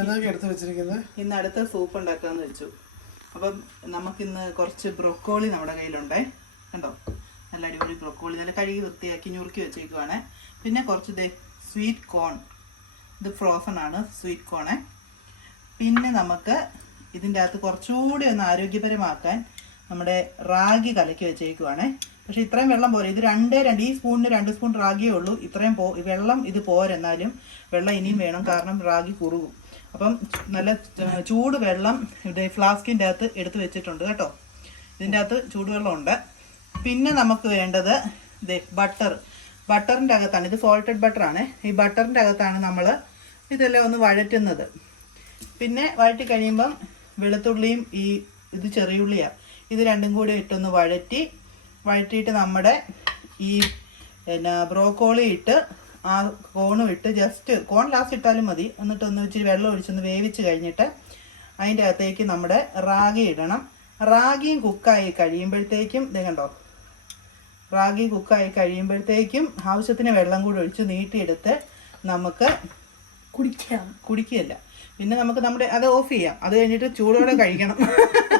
എടുത്ത് വെച്ചിരിക്കുന്നത് ഇന്ന് അടുത്ത സൂപ്പ് ഉണ്ടാക്കാന്ന് വെച്ചു. അപ്പം നമുക്കിന്ന് കുറച്ച് ബ്രൊക്കോളി നമ്മുടെ കയ്യിലുണ്ടേ. കണ്ടോ? നല്ല അടിപൊളി ബ്രൊക്കോളി. നല്ല കഴുകി വൃത്തിയാക്കി ഞുറുക്കി വെച്ചേക്കുവാണ്. പിന്നെ കുറച്ച് ദേ സ്വീറ്റ് കോൺ ഇത് ഫ്രോസൺ ആണ് സ്വീറ്റ് കോണേ പിന്നെ നമുക്ക് ഇതിന്റെ അകത്ത് കുറച്ചുകൂടി ഒന്ന് ആരോഗ്യപരമാക്കാൻ നമ്മുടെ റാഗി കലക്കി വെച്ചേക്കുവാണേ. പക്ഷെ ഇത്രയും വെള്ളം പോരെ. ഇത് രണ്ടേ രണ്ട് ഈ സ്പൂണിന് രണ്ട് സ്പൂൺ റാഗിയേ ഉള്ളൂ. ഇത്രയും പോ വെള്ളം ഇത് പോരെന്നാലും വെള്ളം ഇനിയും വേണം. കാരണം റാഗി കുറുകും. അപ്പം നല്ല ചൂട് വെള്ളം ഇവിടെ ഫ്ലാസ്കിന്റെ അകത്ത് എടുത്ത് വെച്ചിട്ടുണ്ട് കേട്ടോ. ഇതിന്റെ അകത്ത് ചൂടുവെള്ളമുണ്ട്. പിന്നെ നമുക്ക് വേണ്ടത് ദേ ബട്ടർ. ബട്ടറിന്റെ അകത്താണ്. ഇത് സോൾട്ടഡ് ബട്ടറാണ് ഈ ബട്ടറിന്റെ അകത്താണ് നമ്മൾ ഇതെല്ലാം ഒന്ന് വഴറ്റുന്നത്. പിന്നെ വഴറ്റി കഴിയുമ്പം വെളുത്തുള്ളിയും ഈ ഇത് ചെറിയുള്ളിയാണ് ഇത് രണ്ടും കൂടി ഇട്ടൊന്ന് വഴറ്റി വഴറ്റിയിട്ട് നമ്മുടെ ഈ പിന്നെ ബ്രോക്കോളി ഇട്ട് ആ കോണും ഇട്ട് ജസ്റ്റ് കോൺ ലാസ്റ്റ് ഇട്ടാലും മതി. എന്നിട്ട് ഒന്ന് ഇച്ചിരി വെള്ളം ഒഴിച്ചൊന്ന് വേവിച്ച് കഴിഞ്ഞിട്ട് അതിന്റെ അകത്തേക്ക് നമ്മുടെ റാഗി ഇടണം. റാഗിയും കുക്കായി കഴിയുമ്പോഴത്തേക്കും ഇത് കണ്ടോ? റാഗി കുക്കായി കഴിയുമ്പോഴത്തേക്കും ആവശ്യത്തിന് വെള്ളം കൂടി ഒഴിച്ച് നീട്ടിയെടുത്ത് നമുക്ക് കുടിക്കാം. കുടിക്കുകയല്ല. പിന്നെ നമുക്ക് നമ്മുടെ അത് ഓഫ് ചെയ്യാം. അത് കഴിഞ്ഞിട്ട് ചൂടോടെ കഴിക്കണം.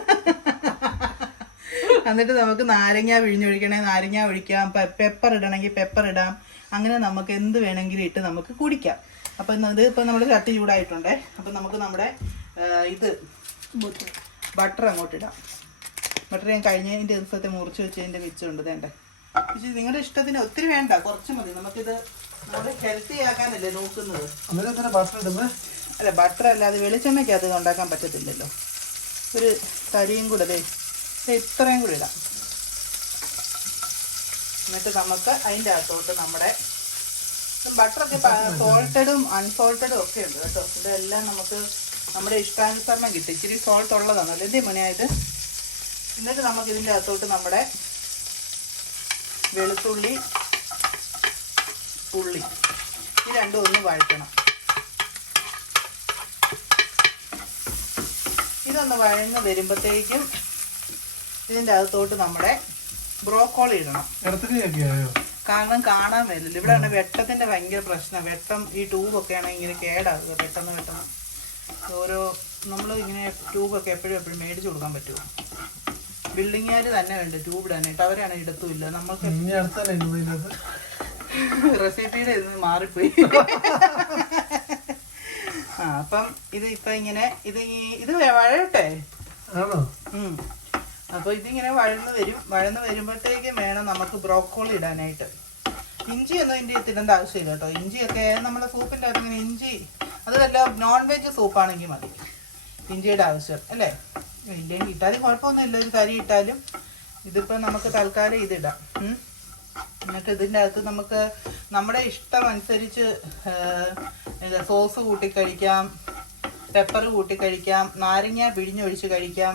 എന്നിട്ട് നമുക്ക് നാരങ്ങ പിഴിഞ്ഞൊഴിക്കണേ നാരങ്ങ ഒഴിക്കാം പെപ്പർ ഇടണമെങ്കിൽ പെപ്പർ ഇടാം. അങ്ങനെ നമുക്ക് എന്ത് വേണമെങ്കിലും ഇട്ട് നമുക്ക് കുടിക്കാം. അപ്പം ഇത് ഇപ്പം നമ്മുടെ ചട്ടി ചൂടായിട്ടുണ്ടേ. അപ്പം നമുക്ക് നമ്മുടെ ഇത് ബട്ടർ. അങ്ങോട്ട് ഇടാം. ബട്ടർ ഞാൻ കഴിഞ്ഞതിന്റെ ദിവസത്തെ മുറിച്ച് വെച്ചതിന്റെ മിച്ചമുണ്ട് വേണ്ടേ പക്ഷേ നിങ്ങളുടെ ഇഷ്ടത്തിന് ഒത്തിരി വേണ്ട. കുറച്ച് മതി. നമുക്കിത് നമ്മൾ ഹെൽത്തി ആക്കാനല്ലേ നോക്കുന്നത്. അല്ല ബട്ടർ അല്ലാതെ വെളിച്ചെണ്ണയ്ക്കകത്ത് ഇത് ഉണ്ടാക്കാൻ പറ്റത്തില്ലല്ലോ. ഒരു തരിയും കൂടെ ഇത്രയും കൂടി ഇടാം. എന്നിട്ട് നമുക്ക് അതിന്റെ അകത്തോട്ട് നമ്മുടെ ബട്ടറൊക്കെ സോൾട്ടഡും അൺസോൾട്ടഡും ഒക്കെ ഉണ്ട് കേട്ടോ. ഇതെല്ലാം നമുക്ക് നമ്മുടെ ഇഷ്ടാനുസരണം കിട്ടും. ഇച്ചിരി സോൾട്ട് ഉള്ളതാണ്. അല്ലേ മുനയായത് എന്നിട്ട് നമുക്ക് ഇതിന്റെ അകത്തോട്ട് നമ്മുടെ വെളുത്തുള്ളി ഉള്ളി. ഈ രണ്ടും ഒന്ന് വഴറ്റണം. ഇതൊന്ന് വഴന്ന് വരുമ്പോഴത്തേക്കും ഇതിന്റെ അകത്തോട്ട് നമ്മുടെ ബ്രോക്കോളി ഇടണം. കാരണം കാണാൻ വരില്ല ഇവിടെ ആണ് വെട്ടത്തിന്റെ ഭയങ്കര പ്രശ്നം. വെട്ടം ഈ ട്യൂബൊക്കെ ആണെങ്കിൽ ഇങ്ങനെ കേടാകുക പെട്ടെന്ന് പെട്ടെന്ന്. ഓരോ നമ്മൾ ഇങ്ങനെ ട്യൂബൊക്കെ എപ്പോഴും എപ്പോഴും മേടിച്ചു കൊടുക്കാൻ പറ്റുമോ? ബിൽഡിങ്ങുകാർ തന്നെ വേണ്ട ട്യൂബ് ഇടാനായിട്ട് അവരാണ് ഇടത്തുമില്ല. നമ്മൾക്ക് റെസിപ്പിയുടെ ഇത് മാറിപ്പോയി. ആ അപ്പം ഇത് ഇപ്പൊ ഇങ്ങനെ ഇത് ഇത് വഴട്ടെ ആണോ? ഉം. അപ്പൊ ഇതിങ്ങനെ വഴന്ന് വരും. വഴന്ന് വരുമ്പോഴത്തേക്കും വേണം നമുക്ക് ബ്രോക്കോളി ഇടാനായിട്ട്. ഇഞ്ചി ഒന്നും ഇഞ്ചി ഇടേണ്ട ആവശ്യമില്ല കേട്ടോ. ഇഞ്ചിയൊക്കെ നമ്മുടെ സൂപ്പിന്റെ അകത്ത് ഇങ്ങനെ ഇഞ്ചി അത് വല്ല നോൺ വെജ് സൂപ്പാണെങ്കിൽ മതി. ഇഞ്ചിയുടെ ആവശ്യം അല്ലേ? ഇല്ലെങ്കിൽ ഇട്ടാലും കുഴപ്പമൊന്നുമില്ല ഒരു കരി ഇട്ടാലും ഇതിപ്പോൾ നമുക്ക് തൽക്കാലം ഇതിടാം. എന്നിട്ട് ഇതിന്റെ അകത്ത് നമുക്ക് നമ്മുടെ ഇഷ്ടം അനുസരിച്ച് സോസ് കൂട്ടി കഴിക്കാം പെപ്പർ കൂട്ടി കഴിക്കാം നാരങ്ങ പിഴിഞ്ഞൊഴിച്ച് കഴിക്കാം.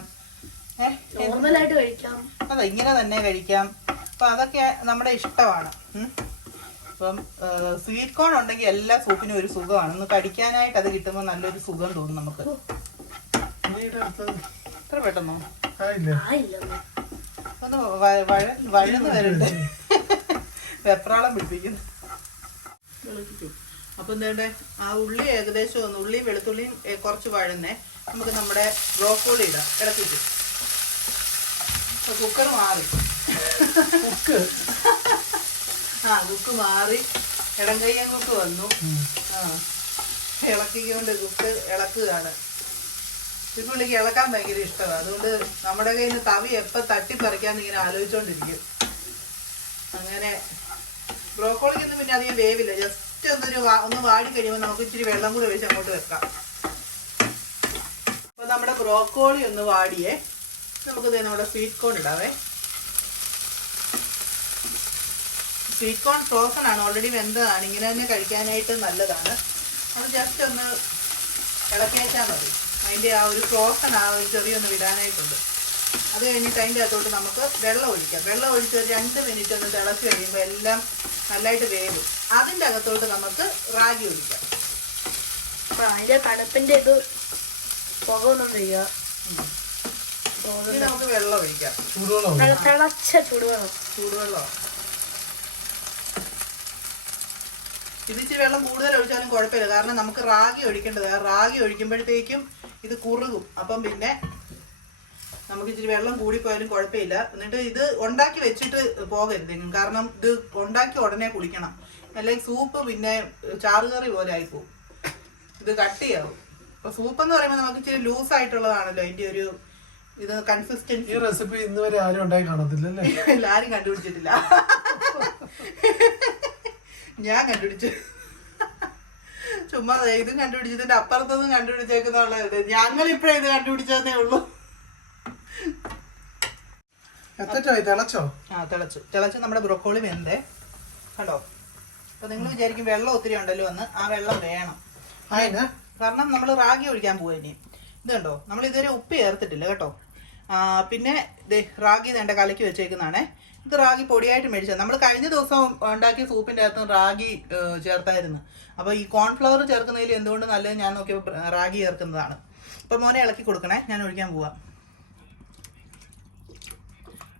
നോർമലായിട്ട് കഴിക്കാം. അതെ ഇങ്ങനെ തന്നെ കഴിക്കാം. അപ്പം അതൊക്കെ നമ്മുടെ ഇഷ്ടമാണ്. അപ്പം സ്വീറ്റ് കോൺ ഉണ്ടെങ്കിൽ എല്ലാ സൂപ്പിനും ഒരു സുഖമാണ്. ഒന്ന് കടിക്കാനായിട്ട് അത് കിട്ടുമ്പോൾ നല്ലൊരു സുഖം തോന്നും നമുക്ക്. എത്ര പെട്ടെന്നോ? ആയില്ല? ഒന്ന് വഴ വഴന്ന് വരണ്ടേ വെപ്രാളം പിടിപ്പിക്കുന്നു. അപ്പം എന്താ ആ ഉള്ളി ഏകദേശം ഒന്ന് ഉള്ളി വെളുത്തുള്ളിയും കുറച്ച് വഴന്നേ. നമുക്ക് നമ്മുടെ ബ്രോക്കോളി ഇടാം. ഇടത്തിട്ട് കുക്കർ മാറി. കുക്ക് ആ കുക്ക് മാറി. ഇടം കയ്യാൻ കുക്ക് വന്നു. ആ ഇളക്കിക്കൊണ്ട് കുക്ക് ഇളക്കുകയാണ്. പുള്ളിക്ക് ഇളക്കാൻ ഭയങ്കര ഇഷ്ടമാണ് അതുകൊണ്ട് നമ്മുടെ കയ്യിൽ നിന്ന് തവി എപ്പോൾ തട്ടിപ്പറിക്കാന്ന് ഇങ്ങനെ ആലോചിച്ചുകൊണ്ടിരിക്കും അങ്ങനെ. ബ്രോക്കോളിക്കൊന്നും പിന്നെ അധികം വേവില്ല. ജസ്റ്റ് ഒന്നൊരു ഒന്ന് വാടി കഴിയുമ്പോൾ നമുക്ക് ഇച്ചിരി വെള്ളം കൂടി ഒഴിച്ച് അങ്ങോട്ട് വെക്കാം. അപ്പോൾ നമ്മുടെ ബ്രോക്കോളി ഒന്ന് വാടിയേ. നമുക്ക് നമ്മുടെ സ്വീറ്റ് കോൺ ഇടാവേ. സ്വീറ്റ് കോൺ ഫ്രോസൺ ആണ്. ഓൾറെഡി വെന്തതാണ്. ഇങ്ങനെ തന്നെ കഴിക്കാനായിട്ട് നല്ലതാണ്. അത് ജസ്റ്റ് ഒന്ന് ഇളക്കിയേച്ചാൽ മതി. അതിന്റെ ആ ഒരു ഫ്രോസൺ ആ ഒരു ചെറിയൊന്ന് വിടാനായിട്ടുണ്ട്. അത് കഴിഞ്ഞിട്ട് അതിന്റെ അകത്തോട്ട് നമുക്ക് വെള്ളം ഒഴിക്കാം. വെള്ളം ഒഴിച്ച് ഒരു രണ്ട് മിനിറ്റ് ഒന്ന് തിളച്ച് കഴിയുമ്പോൾ എല്ലാം നല്ലതായിട്ട് വേവും. അതിന്റെ അകത്തോട്ട് നമുക്ക് റാഗി ഒഴിക്കാം. അപ്പം അതിന്റെ തണുപ്പിന്റെ ഇത് പുക ഒന്നും വരിക ഇനി നമുക്ക് വെള്ളം ഒഴിക്കാം. ചൂടുവെള്ളം നല്ല തിളച്ച ചൂടുവെള്ളം. ചൂടുവെള്ളം. ഇത് ഇച്ചിരി വെള്ളം കൂടുതൽ ഒഴിച്ചാലും കുഴപ്പമില്ല. കാരണം നമുക്ക് റാഗി ഒഴിക്കേണ്ടത്. റാഗി ഒഴിക്കുമ്പോഴത്തേക്കും ഇത് കുറുകും. അപ്പം പിന്നെ നമുക്ക് ഇച്ചിരി വെള്ളം കൂടിപ്പോയാലും കുഴപ്പമില്ല. എന്നിട്ട് ഇത് ഉണ്ടാക്കി വെച്ചിട്ട് പോകരുത്. എങ്ങും. കാരണം ഇത് ഉണ്ടാക്കി ഉടനെ കുളിക്കണം. അല്ലെങ്കിൽ സൂപ്പ് പിന്നെ ചാറുകറി പോലെ ആയിപ്പോവും. ഇത് കട്ടിയാവും. അപ്പൊ സൂപ്പ് എന്ന് പറയുമ്പോൾ നമുക്ക് ഇച്ചിരി ലൂസ് ആയിട്ടുള്ളതാണല്ലോ. അതിന്റെ ഒരു ഇത് കൺസിസ്റ്റൻസി ഈ റെസിപ്പി ഇന്ന് വരെ ആരും ഉണ്ടായി കാണത്തില്ലല്ലേ? ആരും കണ്ടുപിടിച്ചിട്ടില്ല. ഞാൻ കണ്ടുപിടിച്ചു. ചുമ്മാ ദേ ഇതും കണ്ടുപിടിച്ചതിന്റെ അപ്പുറത്തൊന്നും കണ്ടുപിടിച്ചേക്കുന്നുള്ളത് ഞങ്ങൾ ഇപ്പഴേ ഇത്. കണ്ടുപിടിച്ചതേ ഉള്ളൂ. എത്തറ്റായി തിളച്ചോ? ആ തിളച്ചു. തിളച്ച് നമ്മുടെ ബ്രൊക്കോളി വെന്തേ. കണ്ടോ? അപ്പൊ നിങ്ങൾ വിചാരിക്കും വെള്ളം ഒത്തിരി ഉണ്ടല്ലോ എന്ന്. ആ വെള്ളം വേണം. അതിന് കാരണം നമ്മൾ റാഗി ഒഴിക്കാൻ പോവാ ഇനി. ഇത് കണ്ടോ നമ്മൾ ഇതുവരെ ഉപ്പ് ചേർത്തിട്ടില്ല കേട്ടോ? പിന്നെ ദേ റാഗി വേണ്ട കലക്കി വെച്ചേക്കുന്നതാണേ. ഇത് റാഗി പൊടിയായിട്ട് മേടിച്ചത്. നമ്മൾ കഴിഞ്ഞ ദിവസം ഉണ്ടാക്കിയ സൂപ്പിന്റെ അകത്ത് റാഗി ചേർത്തായിരുന്നു. അപ്പോൾ ഈ കോൺഫ്ലവർ ചേർക്കുന്നതിൽ എന്തുകൊണ്ട് നല്ലത് ഞാൻ നോക്കിയപ്പോൾ റാഗി ചേർക്കുന്നതാണ്. അപ്പോൾ മോനെ ഇളക്കി കൊടുക്കണേ. ഞാൻ ഒഴിക്കാൻ പോവാം.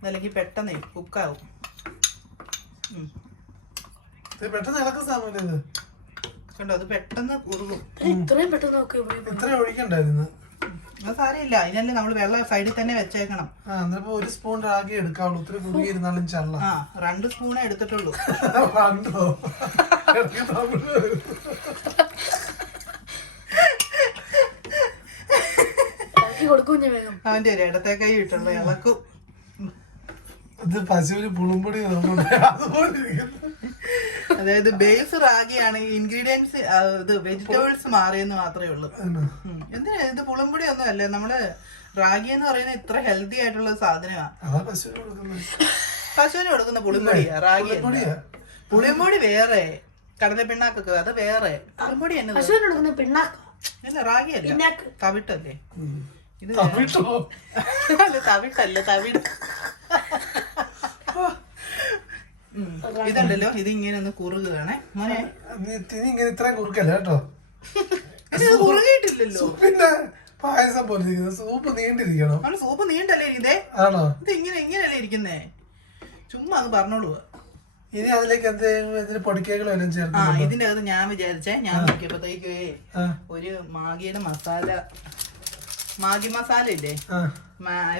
അല്ലെങ്കിൽ പെട്ടെന്നേ കുക്കാവും. പെട്ടെന്ന് ഇളക്ക സാധനം കണ്ടോ? അത് പെട്ടെന്ന് കുറുകും. ഇത്രയും പെട്ടെന്ന് ഒഴിക്കണ്ടായിരുന്നു. സാരമില്ല. അതിനല്ലേ നമ്മൾ വെള്ളം സൈഡിൽ തന്നെ വെച്ചേക്കണം. ആ എന്നിപ്പോ ഒരു സ്പൂൺ റാഗി എടുക്കാവുള്ളൂ. ഒത്തിരി കുറുകിയിരുന്നാലും ചള്ള. ആ രണ്ട് സ്പൂണേ എടുത്തിട്ടുള്ളൂ. വേഗം. അവന്റെ ഒരു ഇടത്തേക്കൈ ഇട്ടുള്ളൂ ഇളക്കും. ഇത് പശുവിന് പുളുംപൊടി നമ്മുടെ അതായത് ബേസ് റാഗിയാണ് ഇൻഗ്രീഡിയൻസ് ഇത് വെജിറ്റബിൾസ് മാറിയെന്ന് മാത്രമേ ഉള്ളൂ. എന്തിനാ? ഇത് പുളമ്പൊടി ഒന്നും അല്ലേ നമ്മൾ റാഗി എന്ന് പറയുന്നത് ഇത്ര ഹെൽത്തി ആയിട്ടുള്ള സാധനമാണ് പശുവിന് കൊടുക്കുന്ന പുളിമ്പൊടിയാ റാഗി അല്ല. പുളിമ്പൊടി വേറെ. കടല പിണ്ണാക്കൊക്കെ അത് വേറെ. പുളിമ്പൊടി എന്നത് കൊടുക്കുന്ന പിണ്ണാക്ക? ഇല്ല റാഗി അല്ല പിണ്ണാക്ക്. തവിട്ടല്ലേ? ഇത് അല്ല തവിട്ടല്ല തവിട്. ഇതുണ്ടല്ലോ ഇത് ഇങ്ങനെ ഒന്ന് കുറുകയാണേ മോനെ. ഇങ്ങനെ ഇത്രയും കുറുക്കല്ല കേട്ടോ? പിന്നെ പായസം പോലെ ഇരിക്കുന്നത് സൂപ്പ് നീണ്ടിരിക്കണം. നമ്മൾ സൂപ്പ് നീണ്ടല്ലേ ഇരിക്കുന്നേ? ആണോ? ഇത് ഇങ്ങനെ ഇങ്ങനെയല്ലേ ഇരിക്കുന്നേ? ചുമ്മാ അത് പറഞ്ഞോളൂ. ഇനി അതിലേക്ക് എന്തെങ്കിലും ഇതിന് എല്ലാം ചേർത്ത് ആ ഇതിന്റെ അകത്ത് ഞാൻ വിചാരിച്ചേ ഞാൻ നോക്കിയപ്പോഴത്തേക്കേ ഒരു മാഗിയുടെ മസാല മാഗി മസാല ഇല്ലേ? ആ. മാ-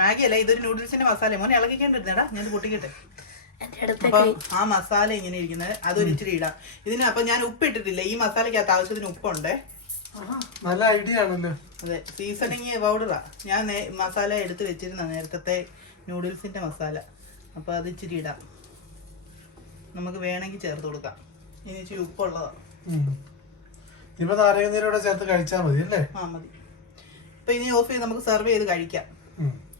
മാഗി അല്ല ഇതൊരു നൂഡിൽസിന്റെ മസാല മോനെ ഇളകിക്കേണ്ടിരുന്നേടാ ഞാൻ പൊട്ടിക്കട്ടെ. അപ്പൊ ആ മസാല ഇങ്ങനെ ഇരിക്കുന്നത് അതൊരു ഇച്ചിരി ഇടാം. ഇതിന് അപ്പൊ ഞാൻ ഉപ്പ് ഇട്ടിട്ടില്ല. ഈ മസാലയ്ക്കകത്ത് ആവശ്യത്തിന് ഉപ്പുണ്ട്. നല്ല ഐഡിയ ആണല്ലോ. അതെ. സീസണിങ് പൗഡറാ ഞാൻ മസാല എടുത്ത് വെച്ചിരുന്ന നേരത്തെ നൂഡിൽസിന്റെ മസാല. അപ്പൊ അത് ഇച്ചിരി ഇടാം. നമുക്ക് വേണമെങ്കിൽ ചേർത്ത് കൊടുക്കാം. ഇനി ഇച്ചിരി ഉപ്പുള്ളതാ. ഇപ്പൊ നാരങ്ങ നീരോടെ ചേർത്ത് കഴിച്ചാൽ മതി അല്ലേ? ആ മതി. അപ്പൊ ഇനി ഓഫ് ചെയ്ത് നമുക്ക് സെർവ് ചെയ്ത് കഴിക്കാം.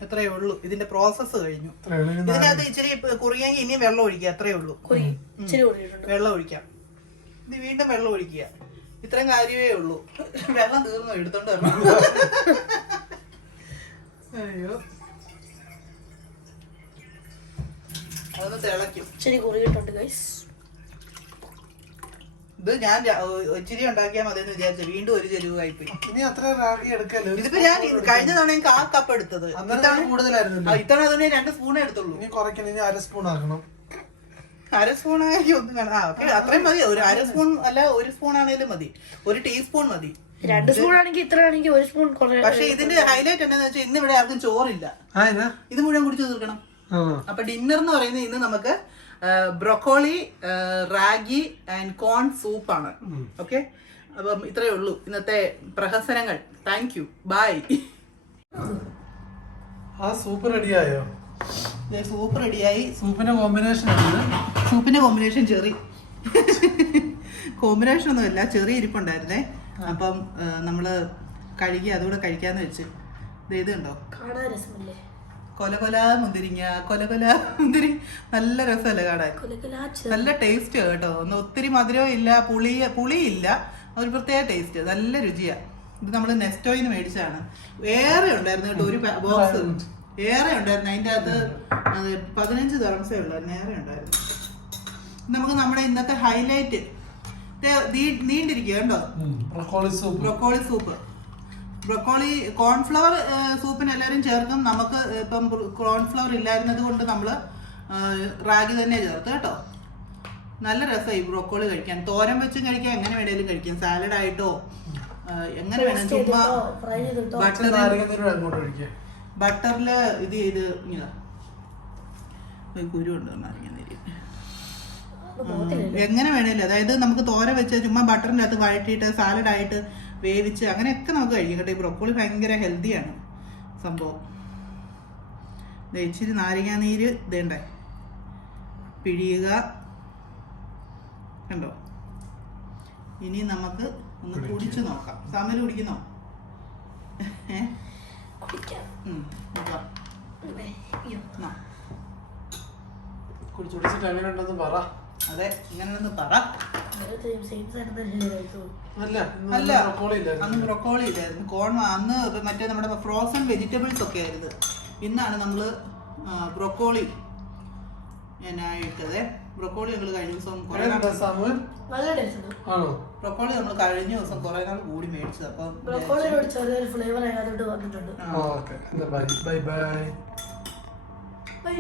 എത്രയേ ഉള്ളൂ. ഇതിന്റെ പ്രോസസ്സ് കഴിഞ്ഞു. ഇതിനകത്ത് ഇച്ചിരി കുറിയെങ്കിൽ ഇനിയും വെള്ളം ഒഴിക്കുക അത്രേ ഉള്ളൂ. കുറി ഇച്ചിരി കൂടിയിട്ടുണ്ട് വെള്ളം ഒഴിക്കാം. ഇത് വീണ്ടും വെള്ളം ഒഴിക്കുക. ഇത്രയും കാര്യമേ ഉള്ളൂ. വെള്ളം തീർന്നു എടുത്തോണ്ട് അയ്യോ. അതൊന്ന് തിളയ്ക്കും. ഇച്ചിരി കുറിയിട്ടുണ്ട് ഗൈസ് ഇത് ഞാൻ ഒച്ചിരി ഉണ്ടാക്കിയാൽ മതി എന്ന് വിചാരിച്ചു. വീണ്ടും ഒരു ചെരുവായി പോയി ഇനി അത്ര റാഗി എടുക്കല്ലോ? ഇതിപ്പോ ഞാൻ കഴിഞ്ഞ തവണ എനിക്ക് ആ കപ്പ് എടുത്തത്. ഇത്തവണ കൂടുതലായിരുന്നു ആ, ഇത്തവണ അതിന് രണ്ട് സ്പൂണേ എടുത്തുള്ളൂ. ഇനി കുറയ്ക്കണം. ഇനി അര സ്പൂൺ ആക്കണം. അര സ്പൂൺ ഒന്നും വേണം ആ ഓക്കെ അത്രയും മതി. ഒരു അര സ്പൂൺ അല്ല ഒരു സ്പൂൺ ആണെങ്കിലും മതി. ഒരു ടീസ്പൂൺ മതി. രണ്ട് സ്പൂൺ ആണെങ്കിൽ ഇത്ര ആണെങ്കിൽ ഒരു സ്പൂൺ പക്ഷെ ഇതിന്റെ ഹൈലൈറ്റ് എന്താന്ന് വെച്ചാൽ ഇന്ന് ഇവിടെ ആർക്കും ചോറില്ല. ആ എന്നാ? ഇത് മുഴുവൻ കുടിച്ചു തീർക്കണം. അപ്പൊ ഡിന്നർ എന്ന് പറയുന്നത് ഇന്ന് നമുക്ക് ബ്രൊക്കോളി റാഗി ആൻഡ് കോൺ സൂപ്പാണ്. ഓക്കെ? അപ്പം ഇത്രയേ ഉള്ളൂ. ഇന്നത്തെ പ്രഹസനങ്ങൾ. താങ്ക് യു ബായ് ആ സൂപ്പ് റെഡിയായോ? സൂപ്പ് റെഡിയായി. സൂപ്പിന്റെ കോമ്പിനേഷൻ ആണ്. സൂപ്പിന്റെ കോമ്പിനേഷൻ ചെറി. കോമ്പിനേഷൻ ഒന്നുമില്ല. ചെറിയ ഇരിപ്പുണ്ടായിരുന്നേ. അപ്പം നമ്മൾ കഴുകി അതുകൂടെ കഴിക്കാന്ന് വെച്ച്. ദേ ഇത് കണ്ടോ? കാണാൻ രസമല്ലേ? കൊല കൊല മുന്തിരിങ്ങ കൊല കൊല മുന്തിരി നല്ല രസമല്ലേ കാണാൻ? നല്ല ടേസ്റ്റ് കേട്ടോ. ഒന്ന് ഒത്തിരി മധുരവും ഇല്ല പുളി പുളിയില്ല. ഒരു പ്രത്യേക ടേസ്റ്റ് നല്ല രുചിയാ. ഇത് നമ്മൾ നെസ്റ്റോയിന് മേടിച്ചാണ് ഏറെ ഉണ്ടായിരുന്നു കേട്ടോ ഒരു ബോക്സ് ഏറെ ഉണ്ടായിരുന്നു. അതിന്റെ അകത്ത് അത് പതിനഞ്ച് തറംസേ ഉള്ളായിരുന്നു ഏറെ ഉണ്ടായിരുന്നു. നമുക്ക് നമ്മുടെ ഇന്നത്തെ ഹൈലൈറ്റ് നീണ്ടിരിക്കുക കേട്ടോ broccoli soup broccoli soup broccoli cornflour സൂപ്പിന് എല്ലാവരും ചേർക്കും. നമുക്ക് ഇപ്പം കോൺഫ്ലവർ ഇല്ലായിരുന്നത് കൊണ്ട് നമ്മൾ റാഗി തന്നെ ചേർത്ത് കേട്ടോ. നല്ല രസമായി ബ്രോക്കോളി കഴിക്കാൻ. തോരൻ വെച്ചും കഴിക്കാം എങ്ങനെ വേണേലും കഴിക്കാം. സാലഡ് ആയിട്ടോ ആ, എങ്ങനെ വേണം ചുമ്മാ ഫ്രൈ ചെയ്തിട്ടോ കുറച്ച് ബട്ടറിൽ ഇത് ചെയ്ത് ഇങ്ങനെ. ഒരു കുരു നാരങ്ങാനീര് പോകത്തില്ലല്ലോ. എങ്ങനെ വേണേലും. അതായത് നമുക്ക് തോര വെച്ച് ചുമ്മാ ബട്ടറിന്റെ അകത്ത് വഴറ്റിയിട്ട് സാലഡ് ആയിട്ട് വേവിച്ച് അങ്ങനെയൊക്കെ നമുക്ക് കഴിക്കാം കേട്ടോ. ഈ ബ്രൊക്കോളി ഭയങ്കര ഹെൽത്തിയാണ് സംഭവം. ഇച്ചിരി നാരങ്ങ നീര് ഇതേണ്ടേ. പിഴിയുക. കണ്ടോ? ഇനി നമുക്ക് ഒന്ന് കുടിച്ചു നോക്കാം. സാമൽ കുടിക്കുന്നോ? കുടിച്ച് കുടിച്ചിട്ട് എങ്ങനെ ഉണ്ടെന്ന് പറ. അതെ ഇങ്ങനെയൊന്ന് പറ. അല്ല അല്ല. ബ്രൊക്കോളി അന്ന് ബ്രൊക്കോളി ഇല്ലായിരുന്നു. കോൺ അന്ന് മറ്റേ നമ്മുടെ ഫ്രോസൺ വെജിറ്റബിൾസ് ഒക്കെ ആയിരുന്നു. ഇന്നാണ് നമ്മൾ ബ്രൊക്കോളി എന്നാ ഇട്ടത്. ബ്രൊക്കോളി ഞങ്ങൾ കഴിഞ്ഞ ദിവസം കുറേ ആണോ? ബ്രൊക്കോളി നമ്മൾ കഴിഞ്ഞ ദിവസം കുറെ നാൾ കൂടി മേടിച്ചത്. അപ്പം ബ്രൊക്കോളിനോട് ചെറിയൊരു ഫ്ലേവർ അതിനകത്തോട്ട് വന്നിട്ടുണ്ട്. Bye bye bye